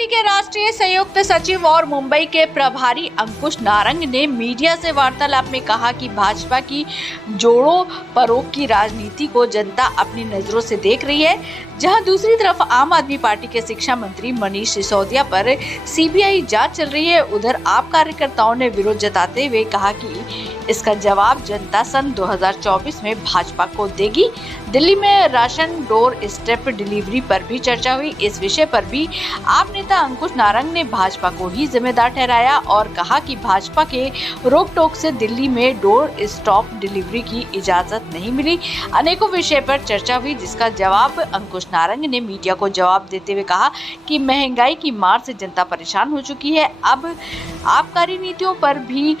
Party के राष्ट्रीय संयुक्त सचिव और मुंबई के प्रभारी अंकुश नारंग ने मीडिया से वार्तालाप में कहा कि भाजपा की जोड़ों परोग की राजनीति को जनता अपनी नजरों से देख रही है, जहां दूसरी तरफ आम आदमी पार्टी के शिक्षा मंत्री मनीष सिसोदिया पर सीबीआई जांच चल रही है। उधर आप कार्यकर्ताओं ने विरोध जताते हुए कहा कि इसका जवाब जनता सन 2024 में भाजपा को देगी। दिल्ली में राशन डोर स्टेप डिलीवरी पर भी चर्चा हुई। इस विषय पर भी आप नेता अंकुश नारंग ने भाजपा को ही जिम्मेदार ठहराया और कहा कि भाजपा के रोक टोक से दिल्ली में डोर स्टॉप डिलीवरी की इजाजत नहीं मिली। अनेकों विषय पर चर्चा हुई, जिसका जवाब अंकुश नारंग ने मीडिया को जवाब देते हुए कहा कि महंगाई की मार से जनता परेशान हो चुकी है। अब आबकारी नीतियों पर भी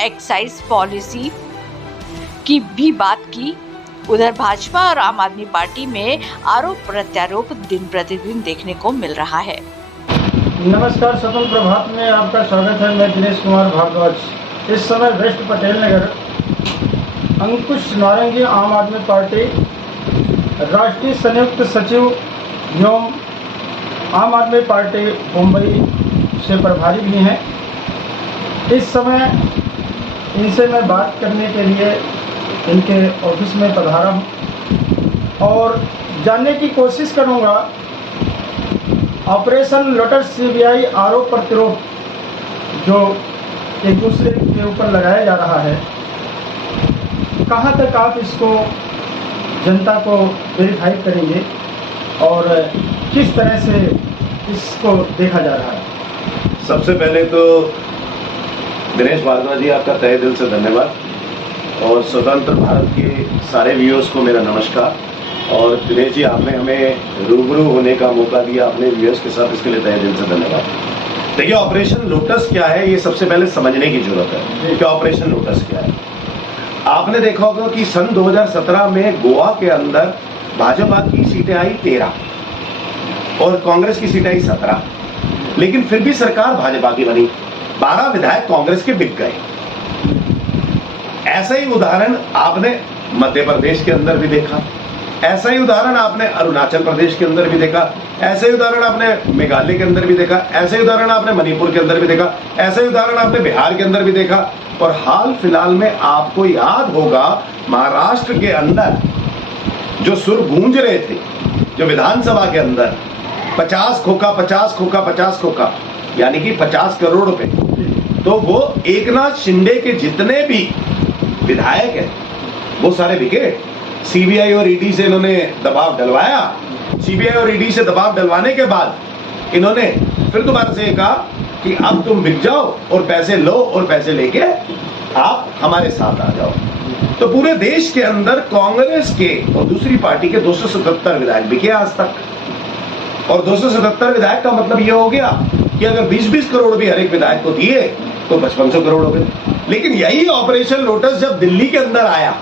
एक्साइज पॉलिसी की भी बात की। उधर भाजपा और आम आदमी पार्टी में आरोप प्रत्यारोप दिन प्रतिदिन देखने को मिल रहा है। नमस्कार, स्वतंत्र प्रभात में आपका स्वागत है। मैं दिनेश कुमार भारद्वाज। इस समय वेस्ट पटेल नगर अंकुश नारंग जी, आम आदमी पार्टी राष्ट्रीय संयुक्त सचिव एवं आम आदमी पार्टी मुंबई से प्रभारी भी हैं। इस समय इनसे मैं बात करने के लिए इनके ऑफिस में पधारा हूँ और जानने की कोशिश करूँगा ऑपरेशन लोटस सीबीआई आरोप प्रतिरोध जो एक दूसरे के ऊपर लगाया जा रहा है, कहाँ तक आप इसको जनता को वेरीफाई करेंगे और किस तरह से इसको देखा जा रहा है। सबसे पहले तो दिनेश भारद्वाज जी, आपका तहे दिल से धन्यवाद और स्वतंत्र भारत के सारे व्यूअर्स को मेरा नमस्कार। और दिनेश जी, आपने हमें रूबरू होने का मौका दिया अपने व्यूअर्स के साथ, इसके लिए तहे दिल से धन्यवाद। देखिए, ऑपरेशन लोटस क्या है ये सबसे पहले समझने की जरूरत है कि ऑपरेशन लोटस क्या है। आपने देखा होगा कि सन 2017 में गोवा के अंदर भाजपा की सीटें आई 13 और कांग्रेस की सीटें आई 17, लेकिन फिर भी सरकार भाजपा की बनी। 12 विधायक कांग्रेस के बिक गए। ऐसा ही उदाहरण आपने मध्य प्रदेश के अंदर भी देखा, ऐसा ही उदाहरण आपने अरुणाचल प्रदेश के अंदर भी देखा, ऐसा ही उदाहरण आपने मेघालय के अंदर भी देखा, ऐसा ही उदाहरण आपने मणिपुर के अंदर भी देखा, ऐसा ही उदाहरण आपने बिहार के अंदर भी देखा। और हाल फिलहाल में आपको याद होगा महाराष्ट्र के अंदर जो सुर गूंज रहे थे, जो विधानसभा के अंदर 50 खोखा 50 खोखा 50 खोखा यानी कि 50 करोड़ रुपए, तो वो एकनाथ शिंदे के जितने भी विधायक हैं वो सारे बिके। सीबीआई और ईडी से इन्होंने दबाव डलवाया। सीबीआई और ईडी से दबाव डलवाने के बाद इन्होंने फिर दोबारा से कहा कि अब तुम बिक जाओ और पैसे लो और पैसे लेके आप हमारे साथ आ जाओ। तो पूरे देश के अंदर कांग्रेस के और दूसरी पार्टी के 277 विधायक बिके आज तक। और 277 विधायक का मतलब यह हो गया कि अगर 20-20 करोड़ भी हर एक विधायक को दिए तो 5500 करोड़ हो गए। लेकिन यही ऑपरेशन लोटस जब दिल्ली के अंदर आया,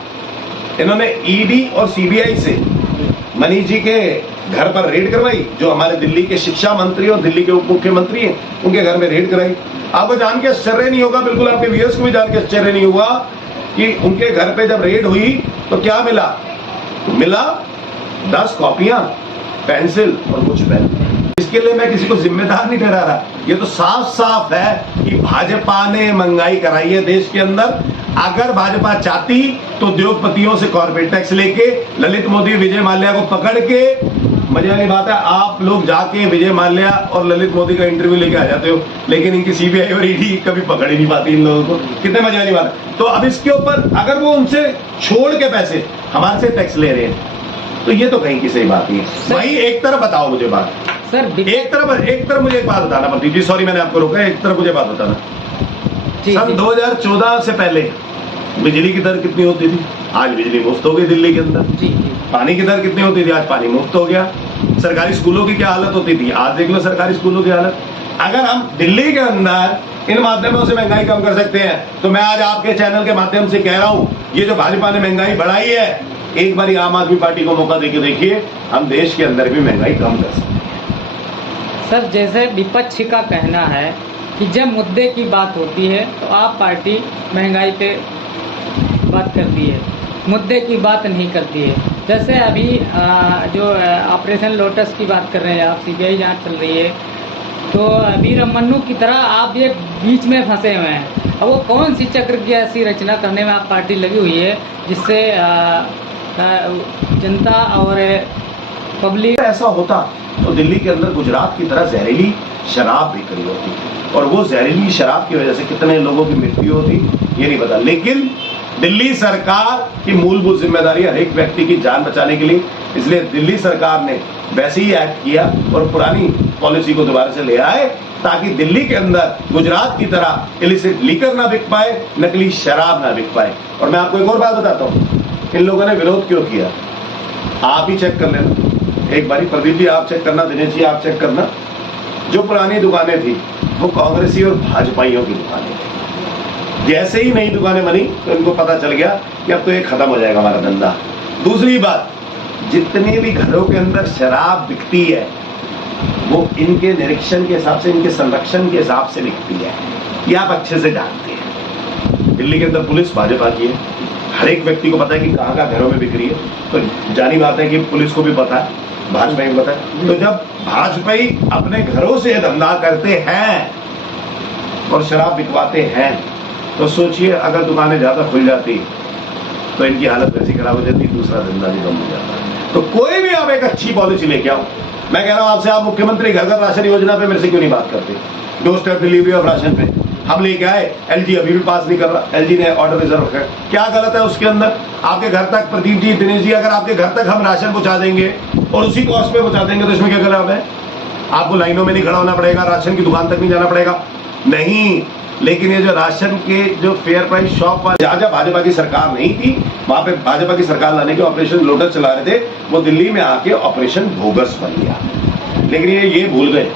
इन्होंने ईडी और सीबीआई से मनीष जी के घर पर रेड करवाई, जो हमारे दिल्ली के शिक्षा मंत्री और दिल्ली के उप मुख्यमंत्री हैं, उनके घर में रेड कराई। आपको जान के आश्चर्य नहीं होगा, बिल्कुल आपके व्यूअर्स को भी जान के आश्चर्य नहीं होगा कि उनके घर पे जब रेड हुई तो क्या मिला। 10 कॉपियां, पेंसिल और कुछ पेन। इसके लिए मैं किसी को जिम्मेदार नहीं ठहरा रहा। ये तो साफ साफ है कि भाजपा ने महंगाई कराई है देश के अंदर। अगर भाजपा चाहती तो उद्योगपतियों से कॉर्पोरेट टैक्स लेके ललित मोदी, विजय माल्या को पकड़ के, मजे वाली बात है, आप लोग जाके विजय माल्या और ललित मोदी का इंटरव्यू लेके आ जाते हो, लेकिन इनकी सीबीआई और ईडी कभी पकड़ ही नहीं पाती इन लोगों को। कितने मजे वाली बात है। तो अब इसके ऊपर अगर वो उनसे छोड़ के पैसे हमारे से टैक्स ले रहे हैं तो ये तो कहीं की सही बात नहीं है। भाई एक तरफ बताओ मुझे बात सर, एक तरफ मुझे एक बात बताना पड़ती जी, सॉरी मैंने आपको रोका, एक तरफ मुझे बात बताना। सन 2014 से पहले बिजली की दर कितनी होती थी? आज बिजली मुफ्त हो गई दिल्ली के अंदर। पानी की दर कितनी होती थी? आज पानी मुफ्त हो गया। सरकारी स्कूलों की क्या हालत होती थी? आज देख लो सरकारी स्कूलों की हालत। अगर हम दिल्ली के अंदर इन माध्यमों से महंगाई कम कर सकते हैं तो मैं आज आपके चैनल के माध्यम से कह रहा हूं, ये जो भाजपा ने महंगाई बढ़ाई है, एक बार आम आदमी पार्टी को मौका देके देखिए, हम देश के अंदर भी महंगाई कम कर सकते हैं। सर, जैसे विपक्ष का कहना है कि जब मुद्दे की बात होती है तो आप पार्टी महंगाई पे बात करती है, मुद्दे की बात नहीं करती है। जैसे अभी जो ऑपरेशन लोटस की बात कर रहे हैं आप, सीबीआई जांच चल रही है, तो वीर अभिमन्यु की तरह आप ये बीच में फंसे हुए हैं। अब वो कौन सी चक्र की ऐसी रचना करने में आप पार्टी लगी हुई है जिससे जनता और पब्लिक। ऐसा होता तो दिल्ली के अंदर गुजरात की तरह जहरीली शराब बिक्री होती और वो जहरीली शराब की वजह से कितने लोगों की मृत्यु होती ये नहीं पता। लेकिन दिल्ली सरकार की मूलभूत जिम्मेदारी हर एक व्यक्ति की जान बचाने के लिए, इसलिए दिल्ली सरकार ने वैसे ही एक्ट किया और पुरानी पॉलिसी को दोबारा से ले आए ताकि दिल्ली के अंदर गुजरात की तरह इलिसिट लीकर ना बिक पाए, नकली शराब ना बिक पाए। और मैं आपको एक और बात बताता हूँ, इन लोगों ने विरोध क्यों किया, आप ही चेक कर लेना एक बारी। प्रदीप जी आप चेक करना, दिनेश जी आप चेक करना, जो पुरानी दुकानें थी वो कांग्रेसी और भाजपाइयों की दुकानें थी। जैसे ही नई दुकानें बनी तो इनको पता चल गया कि अब तो ये खत्म हो जाएगा हमारा धंधा। दूसरी बात, जितने भी घरों के अंदर शराब बिकती है वो इनके निरीक्षण के हिसाब से, इनके संरक्षण के हिसाब से बिकती है, ये आप अच्छे से जानते हैं। दिल्ली के अंदर पुलिस भाजपा की है, हर एक व्यक्ति को पता है कि कहाँ कहाँ घरों में बिक रही है। तो जानी बात है कि पुलिस को भी पता है, भाजपा को पता है। तो जब भाजपाई अपने घरों से धंधा करते हैं और शराब बिकवाते हैं तो सोचिए अगर दुकानें ज्यादा खुल जाती तो इनकी हालत वैसी खराब हो जाती, दूसरा धंधा भी बंद हो जाता। तो कोई भी आप एक अच्छी पॉलिसी लेके आओ। मैं कह रहा हूं आपसे, आप मुख्यमंत्री घर घर राशन योजना पे मेरे से क्यों नहीं बात करते? Door step delivery of ration पे हम लेके आए, एलजी अभी भी पास नहीं कर रहा, एलजी ने ऑर्डर रिजर्व रखा है। क्या गलत है उसके अंदर? आपके घर तक, प्रदीप जी, दिनेश जी, अगर आपके घर तक हम राशन पहुंचा देंगे और उसी कॉस्ट पे पहुंचा देंगे तो इसमें क्या गलत है? आपको लाइनों में नहीं खड़ा होना पड़ेगा, राशन की दुकान तक नहीं जाना पड़ेगा, नहीं। लेकिन ये जो राशन के जो फेयर प्राइस शॉप पर जहां जहां भाजपा की सरकार नहीं थी वहां पे भाजपा की सरकार लाने के ऑपरेशन लोटस चला रहे थे, वो दिल्ली में आके ऑपरेशन बोगस बन गया। लेकिन ये भूल गए।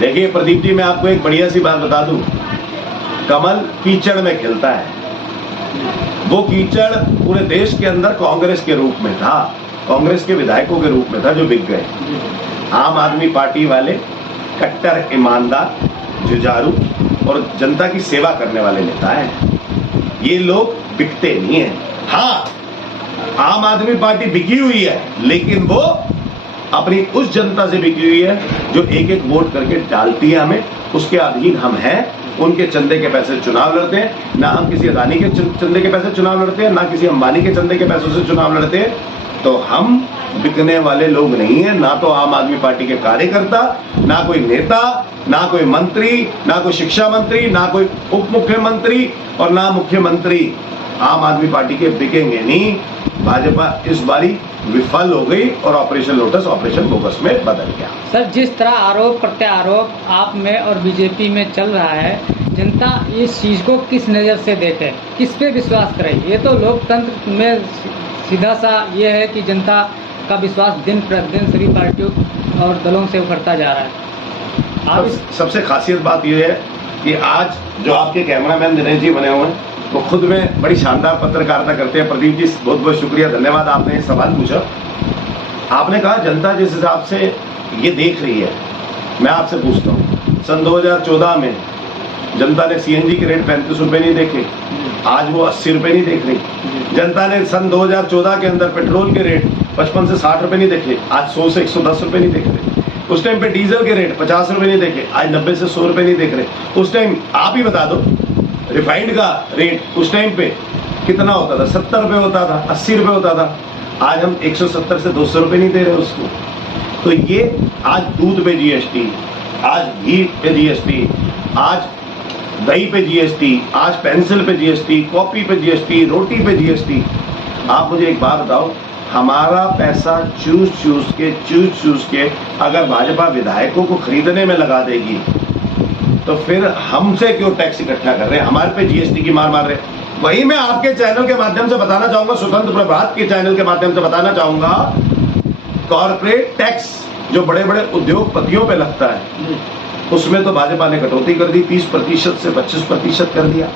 देखिए प्रदीप जी, मैं आपको एक बढ़िया सी बात बता दूं, कमल कीचड़ में खिलता है। वो कीचड़ पूरे देश के अंदर कांग्रेस के रूप में था, कांग्रेस के विधायकों के रूप में था जो बिक गए। आम आदमी पार्टी वाले कट्टर, ईमानदार, जुझारू और जनता की सेवा करने वाले नेता हैं। ये लोग बिकते नहीं हैं। हाँ, आम आदमी पार्टी बिकी हुई है लेकिन वो अपनी उस जनता से बिकी हुई है जो एक एक वोट करके डालती है हमें, उसके अधीन हम हैं। उनके चंदे के पैसे चुनाव लड़ते हैं, ना हम किसी अदानी के चंदे के पैसे चुनाव लड़ते हैं, ना किसी अंबानी के चंदे के पैसों से चुनाव लड़ते हैं। तो हम बिकने वाले लोग नहीं हैं, ना तो आम आदमी पार्टी के कार्यकर्ता, ना कोई नेता, ना कोई मंत्री, ना कोई शिक्षा मंत्री, ना कोई उप मुख्यमंत्री और ना मुख्यमंत्री आम आदमी पार्टी के बिकेंगे नहीं। भाजपा इस बारी विफल हो गई और ऑपरेशन लोटस ऑपरेशन बोगस में बदल गया। सर, जिस तरह आरोप प्रत्यारोप आप में और बीजेपी में चल रहा है, जनता इस चीज को किस नज़र से देखे, किस पे विश्वास करे? ये तो लोकतंत्र में सीधा सा ये है कि जनता का विश्वास दिन प्रतिदिन सभी पार्टियों और दलों से उखड़ता जा रहा है। आप सबसे खासियत बात यह है कि आज जो आपके कैमरामैन दिनेश जी बने हुए हैं वो खुद में बड़ी शानदार पत्रकारिता करते हैं। प्रदीप जी, बहुत बहुत शुक्रिया, धन्यवाद, आपने ये सवाल पूछा। आपने कहा जनता जिस हिसाब से ये देख रही है, मैं आपसे पूछता हूँ, सन 2014 में जनता ने सीएनजी के रेट 35 रुपए नहीं देखे, आज वो 80 रुपए नहीं देख रही। जनता ने सन 2014 के अंदर पेट्रोल के रेट 55 से 60 रुपए नहीं देखे, आज 100 से 110 रुपए नहीं देख रहे। उस टाइम पे डीजल के रेट 50 रुपए नहीं देखे, आज 90 से 100 रुपए नहीं देख रहे। उस टाइम आप ही बता दो, रिफाइंड का रेट उस टाइम पे कितना होता था? 70 रुपए होता था, 80 रुपए होता था, आज हम 170 से 200 रुपए नहीं दे रहे उसको। तो ये आज दूध पे जीएसटी, आज घी पे जीएसटी, आज दही पे जीएसटी, आज पेंसिल पे जीएसटी, कॉपी पे जीएसटी, रोटी पे जीएसटी। आप मुझे एक बात बताओ, हमारा पैसा चूस चूस के अगर भाजपा विधायकों को खरीदने में लगा देगी तो फिर हमसे क्यों टैक्स इकट्ठा कर रहे हैं, हमारे पे जीएसटी की मार रहे हैं। वही मैं आपके चैनल के माध्यम से बताना चाहूंगा, स्वतंत्र प्रभात के चैनल के माध्यम से बताना चाहूंगा, कॉर्पोरेट टैक्स जो बड़े बड़े उद्योगपतियों पे लगता है उसमें तो भाजपा ने कटौती कर दी, 30% से 25% कर दिया।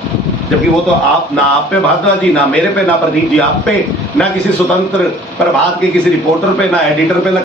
जबकि वो तो आप, ना आप पे भारद्वाज जी, ना मेरे पे, ना प्रदीप जी आप पे, ना किसी स्वतंत्र प्रभात के किसी रिपोर्टर पे, ना एडिटर पे